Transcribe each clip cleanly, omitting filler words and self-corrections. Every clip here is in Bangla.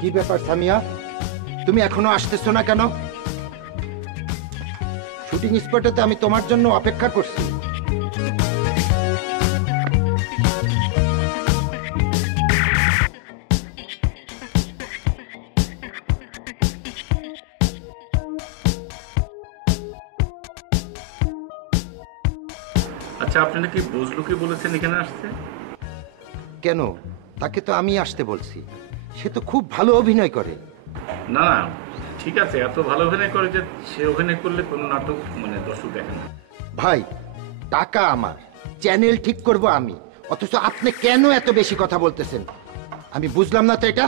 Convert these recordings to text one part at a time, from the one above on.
কি ব্যাপার সামিয়া, তুমি এখনো আসতেছো না কেন? শুটিং স্পটেতে আমি তোমার জন্য অপেক্ষা করছি। আচ্ছা, আপনি নাকি বজলুকে বলেছেন এখানে আসতে? কেন? তাকে তো আমি আসতে বলছি। সে তো খুব ভালো অভিনয় করে। না না, ঠিক আছে, এত ভালো অভিনয় করে যে সে অভিনয় করলে কোনো নাটক দর্শক দেখে না। ভাই, টাকা আমার, চ্যানেল ঠিক করব আমি, অথচ আপনি কেন এত বেশি কথা বলতেছেন? আমি বুঝলাম না তো এটা।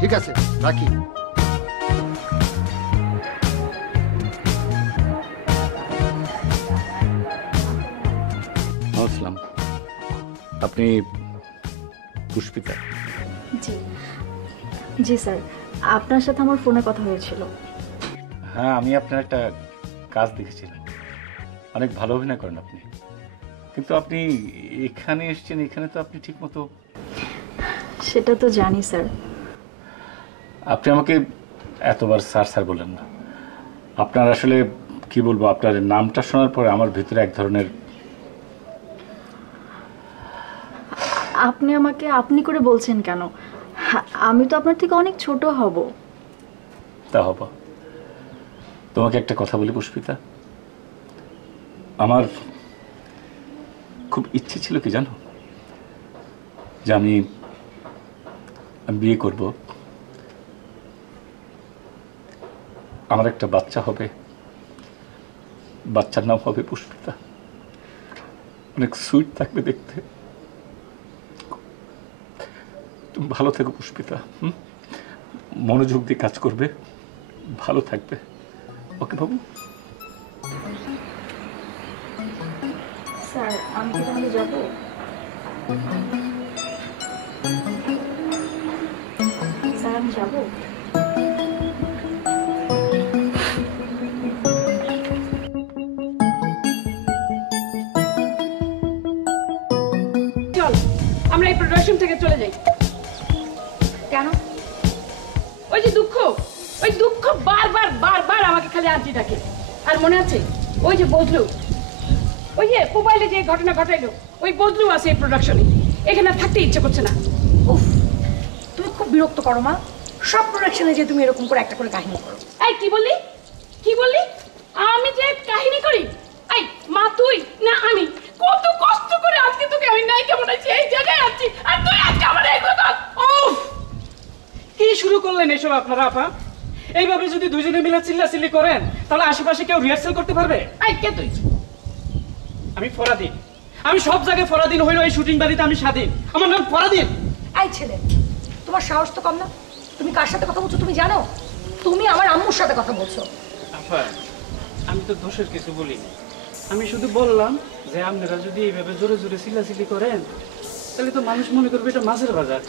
ঠিক আছে, রাখি। আসসালাম। আপনি পুষ্পিতা? জি জি স্যার, আপনার সাথে আমার ফোনে কথা হয়েছিল। হ্যাঁ, আমি আপনার একটা কাজ দেখেছিলাম, অনেক ভালো অভিনয় করেন আপনি, কিন্তু আপনি এখানে এসেছেন, এখানে তো আপনি ঠিক মতো। সেটা তো জানি স্যার। আপনি আমাকে এতবার স্যার স্যার বললেন না। আপনার আসলে কি বলবো, আপনার নামটা শোনার পরে আমার ভিতরে এক ধরনের। আপনি আমাকে আপনি করে বলছেন কেন? আমি তো আপনার থেকে অনেক ছোট হব। তা হব। তোমাকে একটা কথা বলি পুষ্পিতা, আমার খুব ইচ্ছে ছিল কি জানো, যে আমি বিয়ে করব, আমার একটা বাচ্চা হবে, বাচ্চার নাম হবে পুষ্পিতা, অনেক সুইট থাকবে দেখতে। তুমি ভালো থেকো পুষ্পিতা, মনোযোগ দিয়ে কাজ করবে, ভালো থাকবে। ওকে বাবু? স্যার, আমি কি তাহলে যাবো? স্যার, আমি যাবো? চল আমরা এই প্রোডাকশন থেকে চলে যাই। কেন? ওই যে দুঃখ, ওই দুঃখ বারবার বারবার আমাকে খালি আনতে ডাকে। আর মনে আছে ওই যে বজলু, ওই যে মোবাইলে যে ঘটনা ঘটাইলো, ওই বজলু আছে এই প্রোডাকশনে। এখানে থাকতে ইচ্ছে করছে না। উফ, তুমি খুব বিরক্ত করো মা। সব প্রোডাকশনে যে তুমি এরকম করে একটা করে কাহিনী করো। এই কি বললি, কি বললি? আমি যে কাহিনী করি? এই মা, তুই না আমি কত কষ্ট করে আজকে তোকে আমি নাই কেমন আছি এই জায়গায় আছি, আর তুই আজকে আমার এগুলো কর। উফ, কি শুরু করলেন এসব আপনারা আপা? এইভাবে যদি দুজনে মিলে চিল্লাচিল্লি করেন তাহলে আশেপাশে কেউ রিহার্সাল করতে পারবে? এই কে তুই? আমি ফরাদিন, আমি সব জায়গায় ফরাদিন হইল, এই শুটিং বাড়িতে আমি স্বাধীন, আমার নাম ফরাদিন। এই ছেলে, তোমার সাহস তো কম না? তুমি কার সাথে কথা বলছো তুমি জানো? তুমি আমার আম্মুর সাথে কথা বলছো। আপা, আমি তো দোষের কিছু বলিনি, আমি শুধু বললাম যে আপনারা যদি এইভাবে জোরে জোরে চিল্লাচিল্লি করেন তাহলে তো মানুষ মনে করবে এটা মাছের বাজার,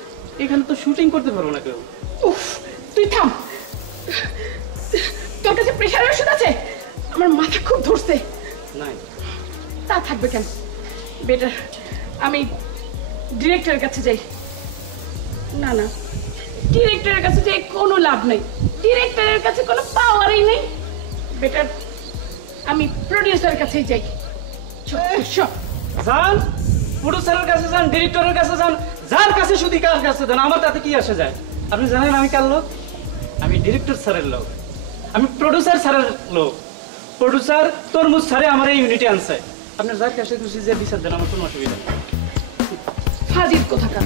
এখানে তো শুটিং করতে পারবো না কেউ। উফ, তুই থাম। তোর কাছে প্রেশারের ওষুধ আছে? আমার মাথা খুব ধরছে। নাই। তা থাকবে কেন? বেটার আমি ডিরেক্টরের কাছে যাই। না না, ডিরেক্টরের কাছে যাই কোনো লাভ নেই, ডিরেক্টরের কাছে কোনো পাওয়ারই নেই। বেটার আমি প্রডিউসারের কাছেই যাই। যান, প্রডিউসারের কাছে যান, ডিরেক্টরের কাছে যান, যার কাছে শুধু কার কাছে যান, আমার তাতে কি আসে যায়? আপনি জানেন আমি কার লোক? আমি ডিরেক্টর স্যারের লোক, আমি প্রডিউসার স্যারের লোক। প্রডিউসার তরমুজ স্যারে আমার এই ইউনিটে আনছে। আপনার যার কাছে খুশি যে বিচার দেন, আমার কোনো অসুবিধা নেই। ফাজিল কোথাকার।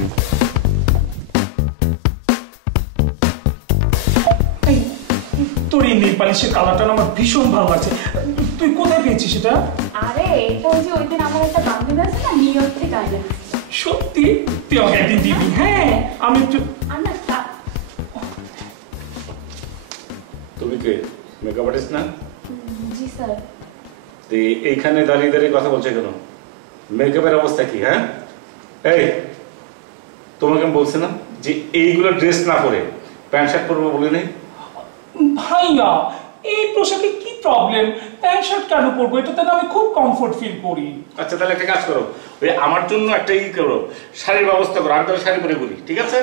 তোর এই নেল পালিশের কালারটা আমার ভীষণ ভালো লাগছে। তুই কোথায় পেয়েছিস এটা? আরে এটা ওই যে ওই দিন আমার একটা বান্ধবী আছে না, নিউ ইয়র্ক থেকে আইলো। সত্যি? তুই আমাকে একদিন দিবি? হ্যাঁ, আমি একটু। তুমি কে? মেকআপ আর্টিস্ট না? জি স্যার। এইখানে দাঁড়িয়ে দাঁড়িয়ে কথা বলছে কেন? মেকআপের অবস্থা কি? হ্যাঁ, এই তোমাকে আমি বলছি না যে এইগুলো ড্রেস না পরে প্যান্ট শার্ট পরবো বলে নেই? ভাইয়া, এই পোশাকে কি প্রবলেম? প্যান্ট শার্ট কেন পরবো? এটাতে আমি খুব কমফোর্ট ফিল করি। আচ্ছা, তাহলে একটা কাজ করো, ওই আমার জন্য একটা করো, শাড়ির ব্যবস্থা করো, আমি তাহলে শাড়ি পরে ঘুরি, ঠিক আছে?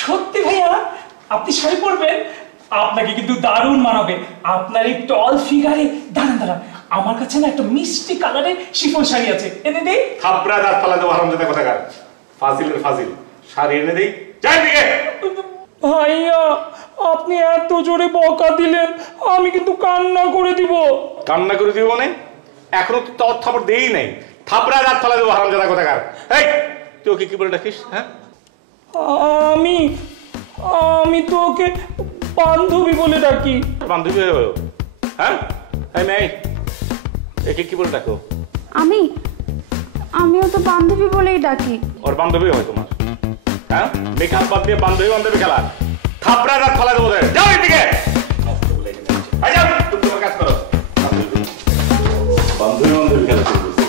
সত্যি ভাইয়া? আপনি শাড়ি পরবেন, আপনাকে কিন্তু দারুণ মানাবে। আপনার এই টল ফিগারে, দাঁড়ান দাঁড়ান, আমার কাছে না একটা মিষ্টি কালারের শিফন শাড়ি আছে, এনে দেই। থাপড়া দাঁত ফালা দেবো হারামজাদা কোথাকার। ফাজিলের ফাজিল, শাড়ি এনে দেই, যাই দিকে। ভাইয়া আপনি এত জোরে বকা দিলেন, আমি কিন্তু কান্না করে দিব। কান্না করে দিব মানে? এখনো তো তোর থাপড় দেই নাই। থাপড়া দাঁত ফালা দেবো হারামজাদা কোথাকার। এই তুই ওকে কি বলে ডাকিস? হ্যাঁ, আমি তো ওকে বান্ধবী বলে ডাকি। বান্ধবী হয়ে গেল? হ্যাঁ, এই মেয়ে একে কি বলে ডাকো? আমিও তো বান্ধবী বলেই ডাকি। ওর বান্ধবী হয় তোমার? হ্যাঁ, মেকআপ বাদ দিয়ে বান্ধবী বান্ধবী খেলা। থাপড়া দাঁত ফালা দেবো, যাও এদিকে। তুমি তোমার কাজ করো। বান্ধবী বান্ধবী খেলা শুরু করছে।